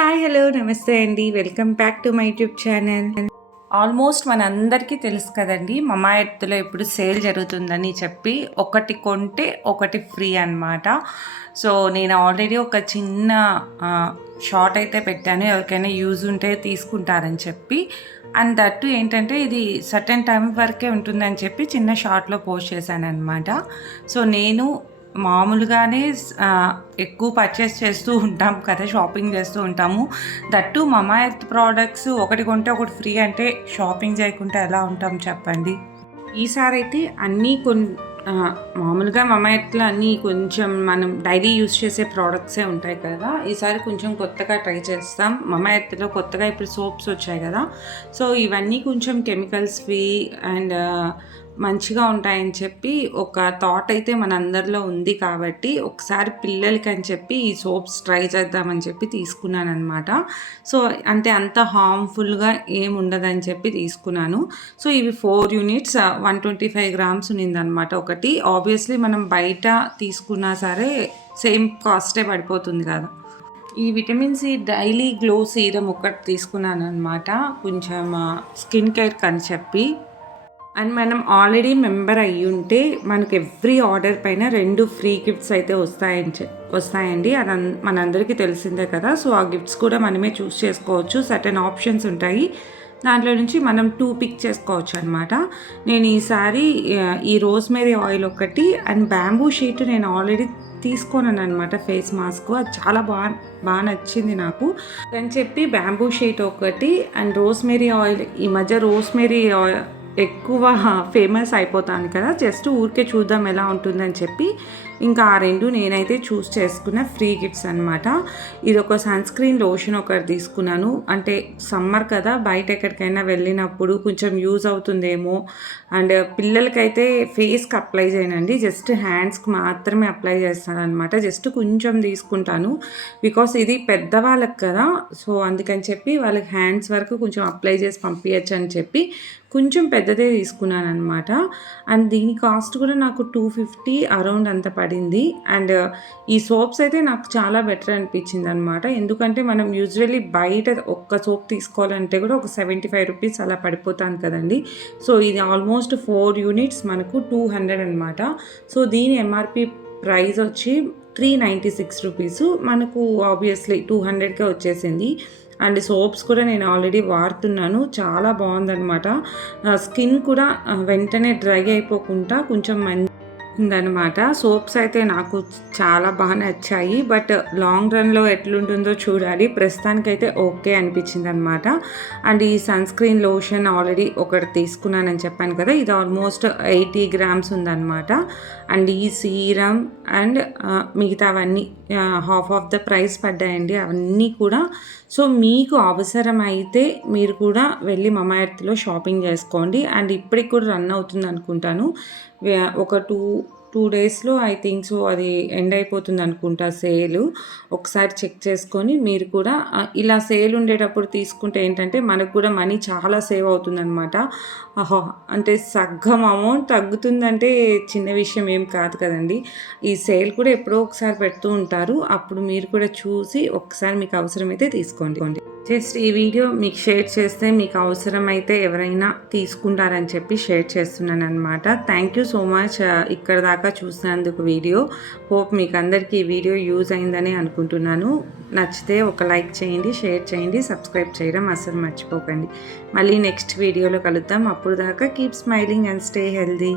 Hi hello నమస్తే అండి. Welcome back to my YouTube channel. Almost మనందరికీ తెలుసు కదండి, మమా ఎర్త్లో ఇప్పుడు సేల్ జరుగుతుందని చెప్పి ఒకటి కొంటే ఒకటి ఫ్రీ అనమాట. సో నేను ఆల్రెడీ ఒక చిన్న షార్ట్ అయితే పెట్టాను, ఎవరికైనా యూజ్ ఉంటే తీసుకుంటారని చెప్పి. అండ్ దట్టు ఏంటంటే ఇది సర్టెన్ టైం వరకే ఉంటుందని చెప్పి చిన్న షార్ట్లో పోస్ట్ చేశాను అనమాట. సో నేను మామూలుగానే ఎక్కువ పర్చేస్ చేస్తూ ఉంటాం కదా, షాపింగ్ చేస్తూ ఉంటాము. దట్టు మమా ఎర్త్ ప్రోడక్ట్స్ ఒకటి కొంటే ఒకటి ఫ్రీ అంటే షాపింగ్ చేయకుంటే ఎలా ఉంటాం చెప్పండి. ఈసారి అయితే అన్నీ మామూలుగా మమా ఎర్త్లో అన్నీ కొంచెం మనం డైలీ యూస్ చేసే ప్రోడక్ట్సే ఉంటాయి కదా. ఈసారి కొంచెం కొత్తగా ట్రై చేస్తాం. మమా ఎర్త్లో కొత్తగా ఇప్పుడు సోప్స్ వచ్చాయి కదా, సో ఇవన్నీ కొంచెం కెమికల్స్ ఫ్రీ అండ్ మంచిగా ఉంటాయని చెప్పి ఒక థాట్ అయితే మన అందరిలో ఉంది. కాబట్టి ఒకసారి పిల్లలకి అని చెప్పి ఈ సోప్స్ ట్రై చేద్దామని చెప్పి తీసుకున్నాను అనమాట. సో అంటే అంత హార్మ్ఫుల్గా ఏమి ఉండదని చెప్పి తీసుకున్నాను. సో ఇవి 4 యూనిట్స్ 125 గ్రామ్స్ ఉన్నిందనమాట ఒకటి. ఆబ్వియస్లీ మనం బయట తీసుకున్నా సరే సేమ్ కాస్టే పడిపోతుంది కదా. ఈ vitamin C daily glow serum ఒకటి తీసుకున్నాను అనమాట, కొంచెం స్కిన్ కేర్కి అని చెప్పి. అండ్ మనం ఆల్రెడీ మెంబర్ అయ్యి ఉంటే మనకు ఎవ్రీ ఆర్డర్ పైన 2 ఫ్రీ గిఫ్ట్స్ అయితే వస్తాయండి. అది మనందరికీ తెలిసిందే కదా. సో ఆ గిఫ్ట్స్ కూడా మనమే చూస్ చేసుకోవచ్చు. సర్టెన్ ఆప్షన్స్ ఉంటాయి, దాంట్లో నుంచి మనం 2 పిక్ చేసుకోవచ్చు అనమాట. నేను ఈసారి ఈ రోజ్మేరీ ఆయిల్ ఒకటి అండ్ బ్యాంబూ షీట్ నేను ఆల్రెడీ తీసుకున్నాను అనమాట, ఫేస్ మాస్క్. అది చాలా బాగా నచ్చింది నాకు అని చెప్పి బ్యాంబూ షీట్ ఒకటి అండ్ రోజ్మేరీ ఆయిల్. ఈ మధ్య రోజ్మేరీ ఆయిల్ ఎక్కువ ఫేమస్ అయిపోతాను కదా, జస్ట్ ఊరికే చూద్దాం ఎలా ఉంటుందని చెప్పి ఇంకా ఆ 2 నేనైతే చూస్ చేసుకున్న ఫ్రీ గిఫ్ట్స్ అనమాట. ఇది ఒక సన్ స్క్రీన్ లోషన్ ఒకటి తీసుకున్నాను. అంటే సమ్మర్ కదా, బయట ఎక్కడికైనా వెళ్ళినప్పుడు కొంచెం యూజ్ అవుతుందేమో. అండ్ పిల్లలకైతే ఫేస్కి అప్లై చేయనండి, జస్ట్ హ్యాండ్స్కి మాత్రమే అప్లై చేస్తాను అనమాట. జస్ట్ కొంచెం తీసుకుంటాను బికాస్ ఇది పెద్దవాళ్ళకి కదా, సో అందుకని చెప్పి వాళ్ళకి హ్యాండ్స్ వరకు కొంచెం అప్లై చేసి పంపించచ్చు అని చెప్పి కొంచెం పెద్దదే తీసుకున్నాను అనమాట. అండ్ దీని కాస్ట్ కూడా నాకు 250 అరౌండ్ అంత పడింది. అండ్ ఈ సోప్స్ అయితే నాకు చాలా బెటర్ అనిపించింది అనమాట. ఎందుకంటే మనం యూజువల్లీ బయట ఒక్క సోప్ తీసుకోవాలంటే కూడా ఒక 75 రూపీస్ అలా పడిపోతాను కదండి. సో ఇది ఆల్మోస్ట్ 4 యూనిట్స్ మనకు 200 అనమాట. సో దీని ఎంఆర్పి ప్రైస్ వచ్చి 396 రూపీస్, మనకు ఆబ్వియస్లీ 200కే వచ్చేసింది. అండ్ సోప్స్ కూడా నేను ఆల్రెడీ వాడుతున్నాను, చాలా బాగుందనమాట. స్కిన్ కూడా వెంటనే డ్రై అయిపోకుండా కొంచెం ఉందనమాట. సోప్స్ అయితే నాకు చాలా బాగా నచ్చాయి, బట్ లాంగ్ రన్లో ఎట్లుంటుందో చూడాలి. ప్రస్తుతానికైతే ఓకే అనిపించింది అనమాట. అండ్ ఈ సన్ స్క్రీన్ లోషన్ ఆల్రెడీ ఒకటి తీసుకున్నానని చెప్పాను కదా, ఇది ఆల్మోస్ట్ 80 గ్రామ్స్ ఉందన్నమాట. అండ్ ఈ సీరం అండ్ మిగతావన్నీ హాఫ్ ఆఫ్ ద ప్రైస్ పడ్డాయండి అవన్నీ కూడా. సో మీకు అవసరమైతే మీరు కూడా వెళ్ళి మమా ఎర్త్లో షాపింగ్ చేసుకోండి. అండ్ ఇప్పటికి కూడా రన్ అవుతుంది అనుకుంటాను, ఒక టూ డేస్లో ఐ థింక్ సో అది ఎండ్ అయిపోతుంది అనుకుంటా సేల్. ఒకసారి చెక్ చేసుకొని మీరు కూడా ఇలా సేల్ ఉండేటప్పుడు తీసుకుంటే ఏంటంటే మనకు కూడా మనీ చాలా సేవ్ అవుతుంది అనమాట. అంటే సగ్గం అమౌంట్ తగ్గుతుందంటే చిన్న విషయం ఏం కాదు కదండి. ఈ సేల్ కూడా ఎప్పుడో ఒకసారి పెడుతూ ఉంటారు, అప్పుడు మీరు కూడా చూసి ఒకసారి మీకు అవసరమైతే తీసుకోండి. జస్ట్ ఈ వీడియో మీకు షేర్ చేస్తే మీకు అవసరమైతే ఎవరైనా తీసుకుంటారని చెప్పి షేర్ చేస్తున్నాను అనమాట. థ్యాంక్ యూ సో మచ్ ఇక్కడ దాకా చూసినందుకు వీడియో. హోప్ మీకు అందరికీ ఈ వీడియో యూజ్ అయిందని అనుకుంటున్నాను. నచ్చితే ఒక లైక్ చేయండి, షేర్ చేయండి, సబ్స్క్రైబ్ చేయడం అస్సలు మర్చిపోకండి. మళ్ళీ నెక్స్ట్ వీడియోలో కలుద్దాం. అప్పుడు దాకా keep smiling and stay healthy.